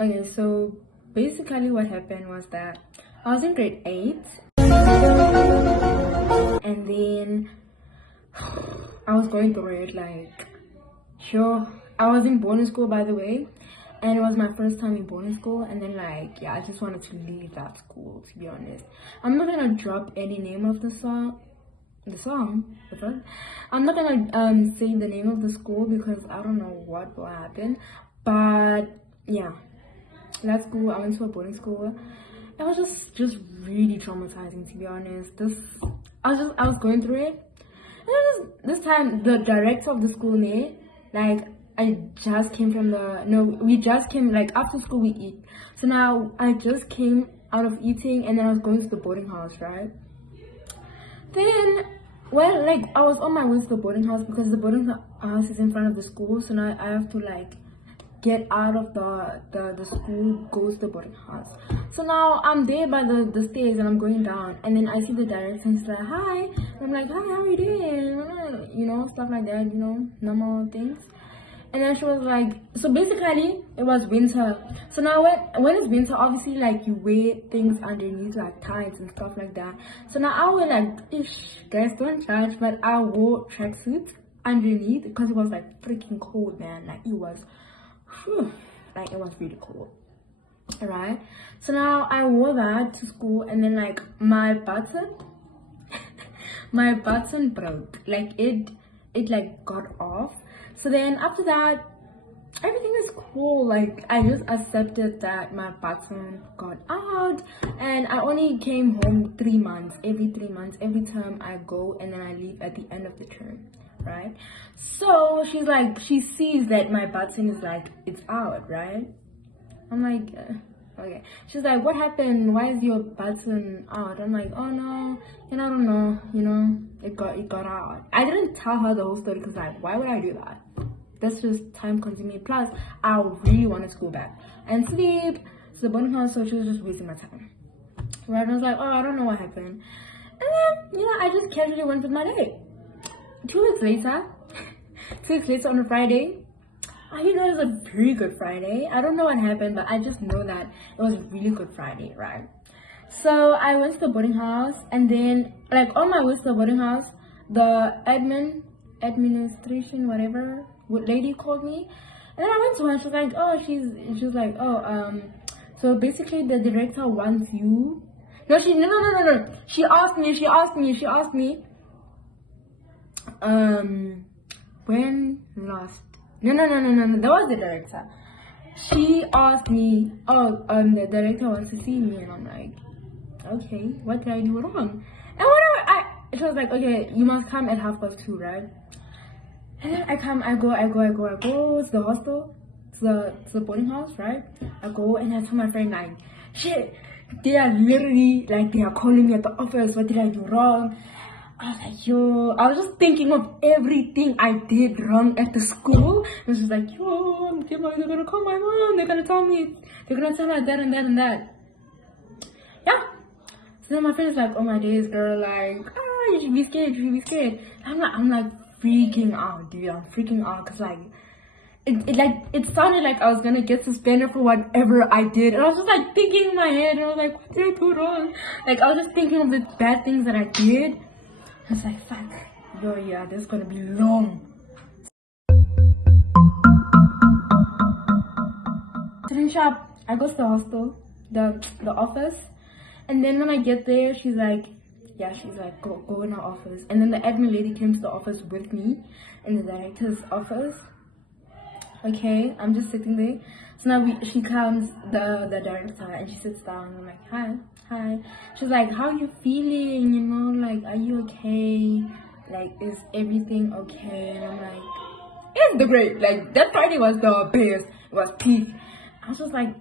Okay, so basically what happened was that I was in grade 8, and then I was going through it. Like, sure, I was in boarding school, by the way, and it was my first time in boarding school. And then, like, yeah, I just wanted to leave that school, to be honest. I'm not gonna drop any name of the song, I'm not gonna say the name of the school because I don't know what will happen. But yeah, that school, I went to a boarding school. It was just really traumatizing, to be honest. I was going through it. And then this time, the director of the school, like, I just came from we just came, like, after school we eat. So now I just came out of eating, and then I was going to the boarding house, right? Then, well, like, I was on my way to the boarding house because the boarding house is in front of the school. So now I have to, like, get out of the school, go to the boarding house. So now I'm there by the stairs, and I'm going down, and then I see the director, and he's like, hi. And I'm like, hi, how are you doing? You know, stuff like that, normal things. And then she was like, so basically it was winter. So now when it's winter, obviously, like, you wear things underneath, like tights and stuff like that. So now I wear, like, ish, guys, don't judge, but I wore tracksuits underneath because it was, like, freaking cold, man. Like, it was like, it was really cool. Alright, so now I wore that to school, and then, like, my button my button broke. Like, it like got off. So then after that, everything is cool. Like, I just accepted that my button got out, and I only came home 3 months. Every 3 months, every term I go, and then I leave at the end of the term, right? So she's like, she sees that my button is, like, it's out, right? I'm like, okay. She's like, what happened? Why is your button out? I'm like, oh no, I don't know. It got out. I didn't tell her the whole story because, like, why would I do that? That's just time consuming. Plus, I really wanted to go back and sleep. So the boarding house, so she was just wasting my time. Right? I was like, oh, I don't know what happened. And then, I just casually went with my day. 2 weeks later, 2 weeks later on a Friday, it was a very good Friday. I don't know what happened, but I just know that it was a really good Friday, right? So I went to the boarding house, and then, like, on my way to the boarding house, the administration, whatever, lady called me, and then I went to her, and she was like, oh, she was like, oh, so basically the director wants you. No, She asked me, when last. No, that was the director. She asked me, oh, the director wants to see me, and I'm like, okay, what did I do wrong? And she was like, okay, you must come at 2:30, right? And then I go to the hostel, to the boarding house, right? I go, and I tell my friend, like, shit, they are literally, like, they are calling me at the office. What did I do wrong? I was like, yo, I was just thinking of everything I did wrong at the school. And she was like, yo, they're gonna call my mom. They're gonna tell my dad and that and that. Yeah. So then my friend is like, oh my days, girl, like, you should be scared. I'm like freaking out, dude. I'm freaking out because, like, it sounded like I was gonna get suspended for whatever I did. And I was just, like, thinking in my head, and I was like, what did I do wrong? Like, I was just thinking of the bad things that I did. I was like, fuck, yo, yeah, this is gonna be long. Finish up, I go to the hostel, the office, and then when I get there, she's like, go in her office. And then the admin lady came to the office with me, in the director's office. Okay, I'm just sitting there. So now she comes, the director, and she sits down. I'm like, hi. She's like, how are you feeling? Like, are you okay? Like, is everything okay? And I'm like, it's the great. Like, that Friday was the best. It was peak. I was just like,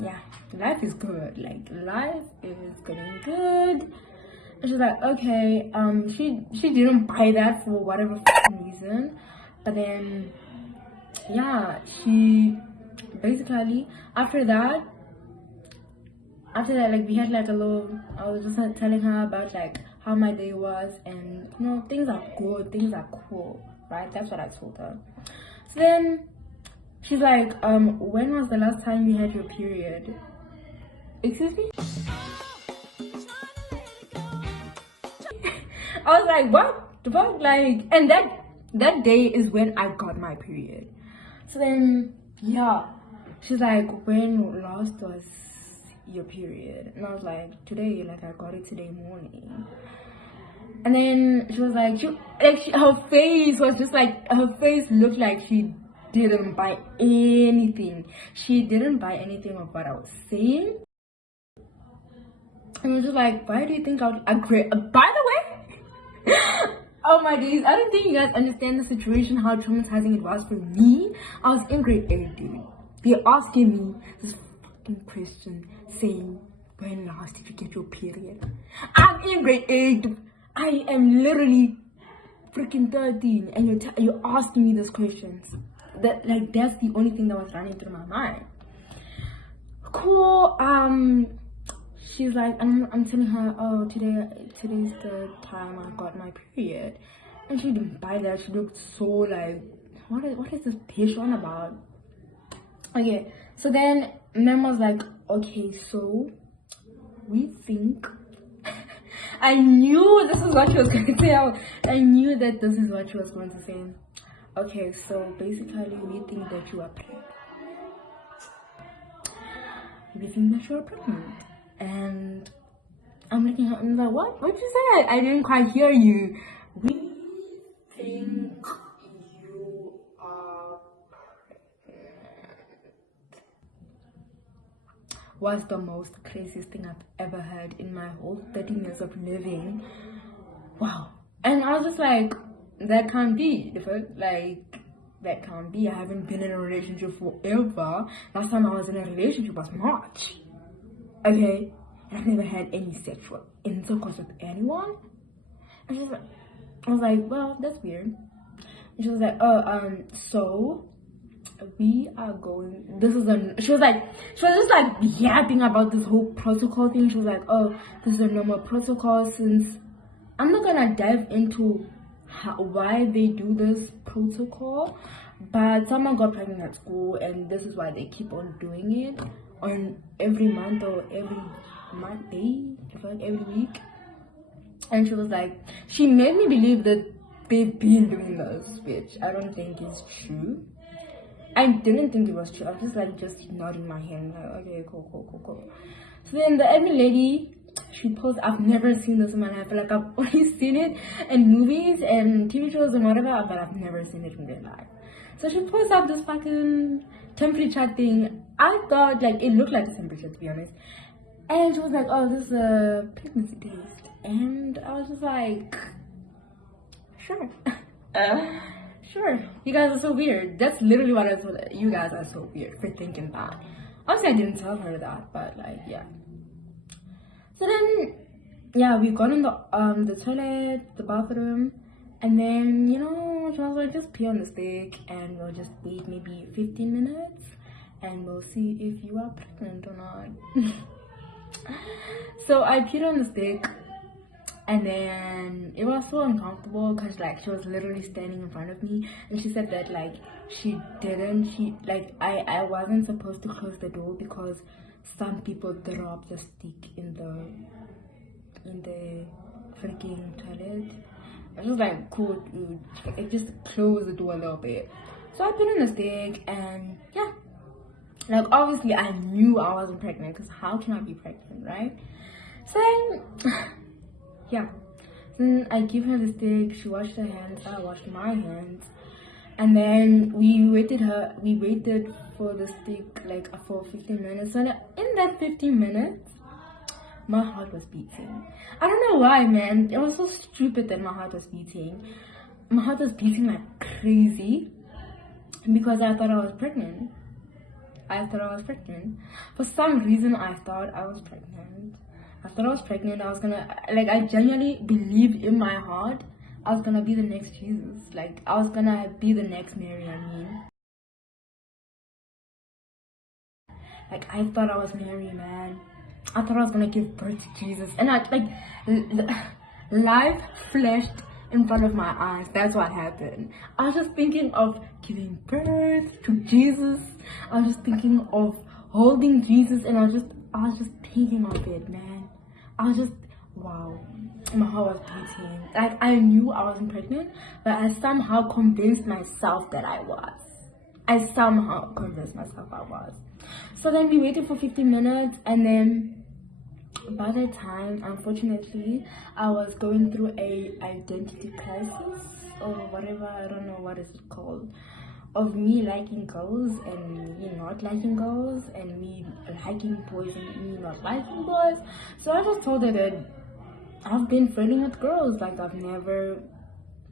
yeah, life is good. Like, life is getting good. And she's like, okay. She didn't buy that for whatever reason, but then, yeah, she basically after that, like, we had, like, a little, I was just telling her about, like, how my day was, and things are good, things are cool, right? That's what I told her. So then She's like, when was the last time you had your period? Excuse me? I was like, what the fuck? Like, and that day is when I got my period. So then, yeah, she's like, when last was your period? And I was like, today, like I got it today morning. And then she was like, her face was just like, her face looked like she didn't buy anything. She didn't buy anything of what I was saying. And I was just like, why do you think I would agree? By the way, oh my days, I don't think you guys understand the situation, how traumatizing it was for me. I was in grade 8, dude. They're asking me this fucking question saying, when last did you get your period? I'm in grade 8. I am literally freaking 13, and you're asking me these questions. That's the only thing that was running through my mind. Cool. She's like, I'm telling her, oh, today's the time I got my period, and she didn't buy that. She looked so like, what is this bitch on about? Okay, so then Mem was like, okay, so we think. I knew this is what she was going to say. I knew that this is what she was going to say. Okay, so basically we think that you are pregnant. We think that you are pregnant. And I'm looking at her and I'm like, what? What you said? I didn't quite hear you. We think you are pregnant. Was the most craziest thing I've ever heard in my whole 13 years of living. Wow. And I was just like, that can't be. Like, that can't be. I haven't been in a relationship forever. Last time I was in a relationship was March. Okay? And I've never had any sexual intercourse with anyone. And I was like, well, that's weird. And she was like, oh, so we are going, she was just like yapping about this whole protocol thing. She was like, oh, this is a normal protocol. Since I'm not gonna dive into why they do this protocol, but someone got pregnant at school and this is why they keep on doing it on every month or every week. And she was like, she made me believe that they've been doing this, which I don't think is true. I didn't think it was true. I was just like, just nodding my head, like, okay, cool. So then the admin lady, she posed, I've never seen this in my life. Like, I've only seen it in movies and TV shows and whatever, but I've never seen it in real life. So she posted up this fucking temperature thing. I thought, like, it looked like a temperature, to be honest. And she was like, oh, this is a pregnancy test. And I was just like, sure. Sure. You guys are so weird. That's literally what I told her. You guys are so weird for thinking that. Obviously, I didn't tell her that, but like, yeah. So then, yeah, we got in the toilet, the bathroom, and then, you know, she was like, just pee on the stick, and we'll just wait maybe 15 minutes, and we'll see if you are pregnant or not. So I peed on the stick. And then it was so uncomfortable because like she was literally standing in front of me, and she said that like I wasn't supposed to close the door because some people drop the stick in the freaking toilet. I was like, cool, dude, it just closed the door a little bit. So I put in the stick, and yeah, like obviously I knew I wasn't pregnant because how can I be pregnant, right? So then, yeah, then I give her the stick, she washed her hands, I washed my hands, and then we waited for the stick like for 15 minutes. And in that 15 minutes, my heart was beating. I don't know why, man. It was so stupid that my heart was beating. My heart was beating like crazy because I thought I was pregnant. For some reason, I thought I was pregnant. I was gonna, like, I genuinely believed in my heart I was gonna be the next Jesus. Like, I was gonna be the next Mary, Like, I thought I was Mary, man. I thought I was gonna give birth to Jesus. And life flashed in front of my eyes. That's what happened. I was just thinking of giving birth to Jesus. I was just thinking of holding Jesus, and I was just thinking of it, man. I was just, wow. My heart was beating. Like, I knew I wasn't pregnant, but I somehow convinced myself that I was. I somehow convinced myself I was. So then we waited for 15 minutes, and then by that time, unfortunately, I was going through a identity crisis or whatever. I don't know what is it called, of me liking girls and me not liking girls, and me liking boys and me not liking boys. So I just told her that I've been flirting with girls. Like, I've never,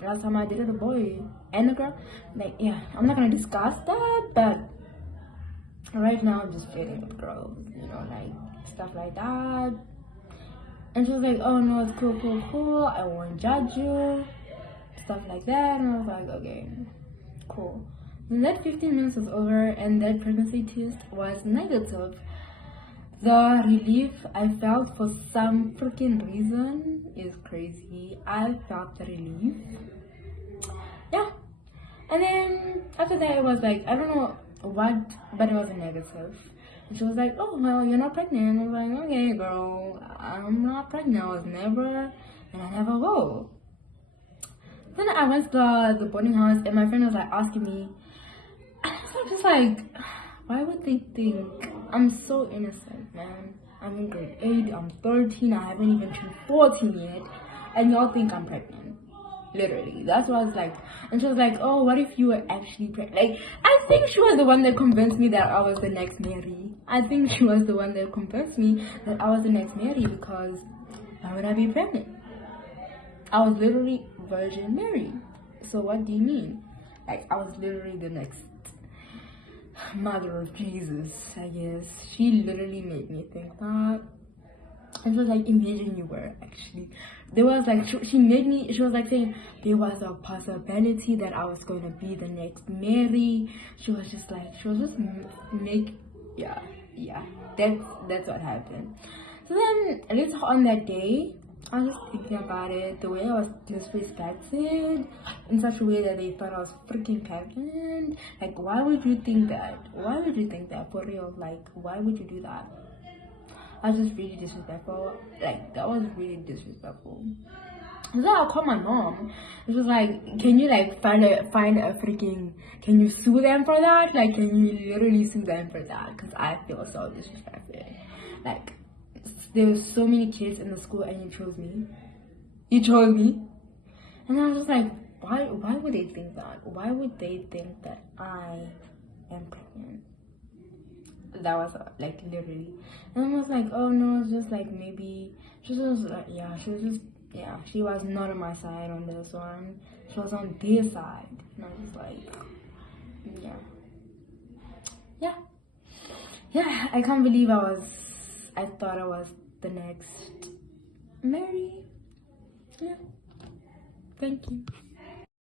last time I dated a boy and a girl, like, yeah, I'm not gonna discuss that, but right now I'm just flirting with girls, you know, like stuff like that. And she was like, oh no, it's cool, I won't judge you, stuff like that. And I was like, okay, cool. And that 15 minutes was over, and that pregnancy test was negative. The relief I felt for some freaking reason is crazy. I felt the relief. Yeah. And then after that, it was like, I don't know what, but it was a negative. And she was like, oh, well, you're not pregnant. I was like, okay, girl, I'm not pregnant. I was never, and I never will. Then I went to the boarding house, and my friend was like asking me, and I was just like, why would they think I'm so innocent, man? I'm in grade 8, I'm 13, I haven't even turned 14 yet, and y'all think I'm pregnant. Literally, that's what I was like. And she was like, oh, what if you were actually pregnant? Like, I think she was the one that convinced me that I was the next Mary. I think she was the one that convinced me that I was the next Mary, because why would I be pregnant? I was literally Virgin Mary. So what do you mean? Like, I was literally the next mother of Jesus, I guess. She literally made me think that. And she was like, imagine you were actually. There was like, she made me, she was like saying, there was a possibility that I was going to be the next Mary. She was just yeah, that's what happened. So then, later on that day, I was just thinking about it, the way I was disrespected in such a way that they thought I was freaking pregnant. Like, why would you think that? Why would you think that, for real? Like, why would you do that? I was just really disrespectful. Like, that was really disrespectful. So I called my mom. It was like, can you like find a freaking, can you sue them for that? Like, can you literally sue them for that? Because I feel so disrespected. Like, there were so many kids in the school, and you chose me. You chose me. And I was just like, why would they think that? Why would they think that I am pregnant? That was like literally. And I was like, oh no, it's just like, maybe she was like, she was not on my side on this one. She was on their side. And I was like, yeah, I can't believe I thought I was the next Mary. Yeah, thank you.